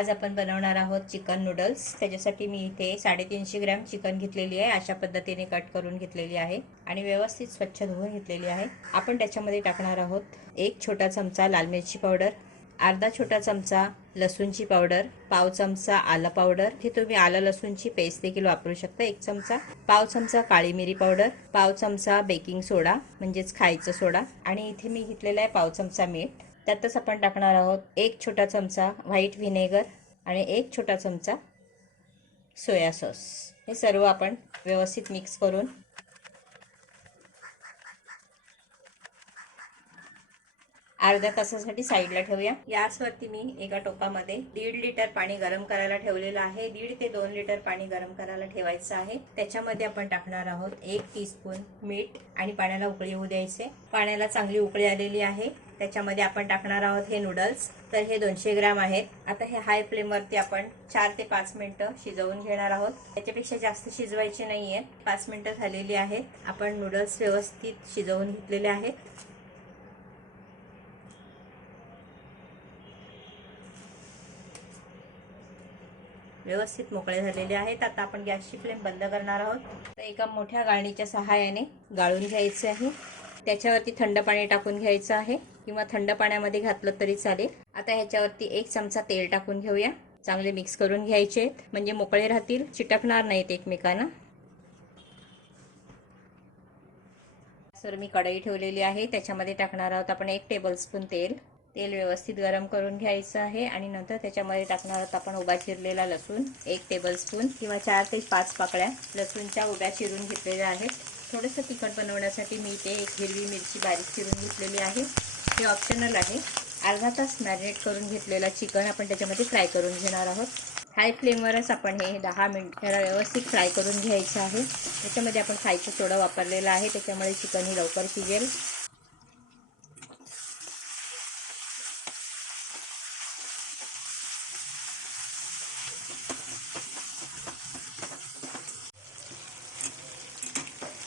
आज आपण बनवणार आहोत चिकन नूडल्स। त्याच्यासाठी मी इथे 350 ग्रॅम चिकन घेतलेली आहे। अशा पद्धतीने कट करून घेतलेली आहे आणि व्यवस्थित स्वच्छ धुवून घेतलेली आहे। आपण त्याच्यामध्ये टाकणार आहोत 1 छोटा चमचा लाल मिरची पावडर, अर्धा छोटा चमचा लसूणची पावडर, पाव चमचा आलं पावडर, हे तुम्ही आलं लसूणची पेस्ट देखील वापरू शकता, 1 चमचा, पाव चमचा काळी मिरी पावडर, पाव चमचा बेकिंग सोडा म्हणजेच खायचा सोडा आणि इथे मी घेतलेला आहे पाव चमचा मीठ। त्यातच आपण टाकणार आहोत 1 छोटा चमचा व्हाईट व्हिनेगर आणि 1 छोटा चमचा सोया सॉस। हे सर्व आपण व्यवस्थित मिक्स करून अर्ध्या तासासाठी साईडला ठेवूया। गॅसवरती मी एका टोपामध्ये 1.5 लिटर पाणी गरम करायला ठेवलेलं आहे। 1.5 ते 2 लिटर पाणी गरम करायला ठेवायचं आहे। त्याच्यामध्ये आपण टाकणार आहोत 1 टीस्पून मीठ आणि पाण्याला उकळी येऊ द्यायचे। पाण्याला चांगली उकळी आलेली आहे। त्याच्यामध्ये आपण टाकणार आहोत हे नूडल्स। तर हे 200 ग्रॅम आहेत। आता हे हाय फ्लेमवरती आपण 4 ते 5 मिनिटं शिजवून घेणार आहोत। त्याच्यापेक्षा जास्त शिजवायचे नाहीये। 5 मिनिटं झालेली आहेत। आपण नूडल्स व्यवस्थित शिजवून घेतलेले आहेत। व्यवस्थित मोकळे झालेले आहेत। आता आपण गॅसची फ्लेम बंद करणार आहोत। तर एका मोठ्या गाळणीच्या सहाय्याने गाळून घ्यायचे आहे। त्याच्यावरती थंड पाणी टाकून घ्यायचं आहे किंवा थंड पाण्यामध्ये घातलं तरी चालेल। आता ह्याच्यावरती 1 चमचा तेल टाकून घेऊया। चांगले मिक्स करून घ्यायचे म्हणजे मोकळे राहतील, चिटकणार नाहीत एकमेकांना। सर मी कढई ठेवलेली आहे। त्याच्यामध्ये टाकणार आहोत आपण 1 टेबलस्पून तेल। तेल व्यवस्थित गरम करून घ्यायचं आहे आणि नंतर त्याच्यामध्ये टाकणार आहोत आपण उभा चिरलेला लसूण 1 टेबलस्पून किंवा 4 ते 5 पाकळ्या लसूणच्या उभ्या चिरून घेतलेल्या आहेत। थोडंसं तिखट बनवण्यासाठी मी इथे 1 हिरवी मिरची बारीक चिरून घेतलेली आहे। हे ऑप्शनल आहे। अर्धा तास मॅरिनेट करून घेतलेला चिकन आपण त्याच्यामध्ये फ्राय करून घेणार आहोत। हाय फ्लेमवरच आपण हे 10 मिनिट त्याला व्यवस्थित फ्राय करून घ्यायचं आहे। त्याच्यामध्ये आपण खायचा सोडा वापरलेला आहे, त्याच्यामुळे चिकन ही लवकर शिजेल।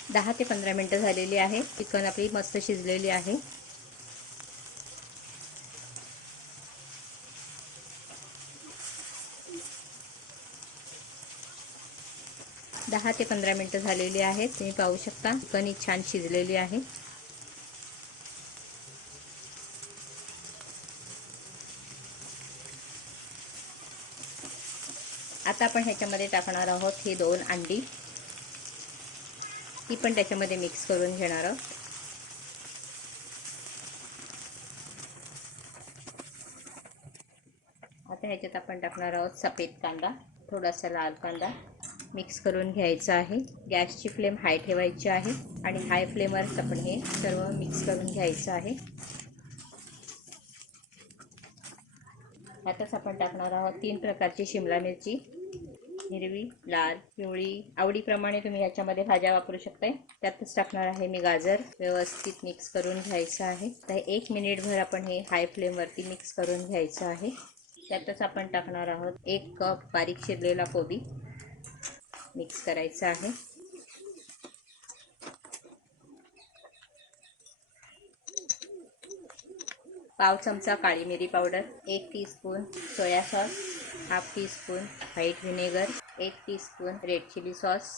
दहा ते 15 मिनिटं झालेली आहे। चिकन आपली मस्त शिजलेली आहे। दहा ते 15 मिनिटं झालेली आहेत। तुम्ही पाहू शकता चिकन ही छान शिजलेली आहे। आता आपण ह्याच्यामध्ये टाकणार आहोत हे 2 अंडी। ती पण त्याच्यामध्ये मिक्स करून घेणार आहोत। आता ह्याच्यात आपण टाकणार आहोत सफेद कांदा, थोडासा लाल कांदा मिक्स करून घ्यायचा आहे। गॅसची फ्लेम हाय ठेवायची आहे आणि हाय फ्लेमवर आपण हे सर्व मिक्स करून घ्यायचं आहे। यातच आपण टाकणार आहोत 3 प्रकारची शिमला मिरची, हिरवी, लाल, पिवळी, आवडीप्रमाणे तुम्ही याच्यामध्ये भाज्या वापरू शकता। त्यातच टाकणार आहे मी गाजर। व्यवस्थित मिक्स करून घ्यायचं आहे। तर 1 मिनिटभर आपण हे हाय फ्लेमवरती मिक्स करून घ्यायचं आहे। त्यातच आपण टाकणार आहोत 1 कप बारीक चिरलेला कोबी, मिक्स करायचा आहे। पाव चमचा काळी मिरी पावडर, 1 teaspoon soya sauce, half teaspoon white vinegar, 1 teaspoon red chilli sauce,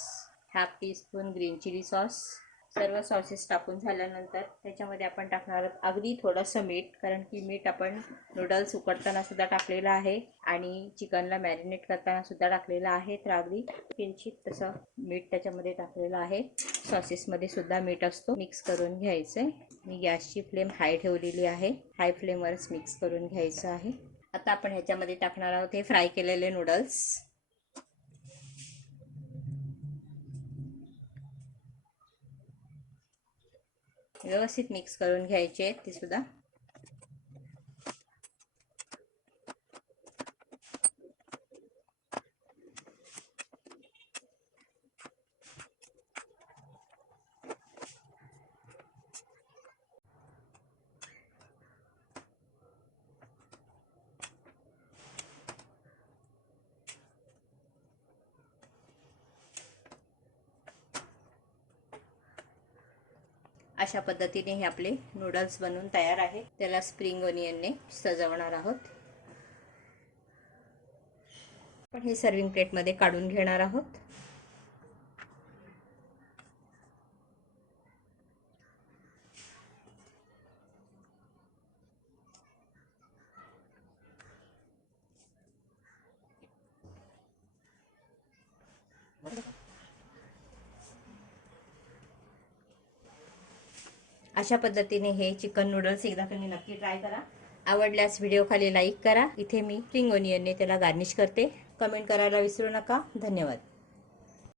half teaspoon green chilli sauce. सर्व सॉसेस टाकून झाल्यानंतर त्याच्यामध्ये आपण टाकणार आहोत अगदी थोडंसं मीठ, कारण की मीठ आपण नूडल्स उकडताना सुद्धा टाकलेलं आहे आणि चिकनला मॅरिनेट करताना सुद्धा टाकलेलं आहे। तर अगदी किंचित तसं मीठ त्याच्यामध्ये टाकलेलं आहे। सॉसेसमध्ये सुद्धा मीठ असतो। मिक्स करून घ्यायचं। मी गॅसची फ्लेम हाय ठेवलेली आहे। हाय फ्लेमवरच मिक्स करून घ्यायचं आहे। आता आपण ह्याच्यामध्ये टाकणार आहोत हे फ्राय केलेले नूडल्स। व्यवस्थित मिक्स करून घ्यायचे ते सुद्धा। अशा पद्धतीने हे आपले नूडल्स बनवून तयार आहेत। त्याला स्प्रिंग ओनियनने सजवणार आहोत। पण हे सर्विंग प्लेटमध्ये काढून घेणार आहोत. अशा पद्धतीने हे चिकन नूडल्स एकदा तुम्ही नक्की ट्राय करा. आवडल्यास व्हिडिओ खाली लाईक करा. इथे मी स्प्रिंग ओनियनने त्याला गार्निश करते. कमेंट करायला विसरू नका. धन्यवाद.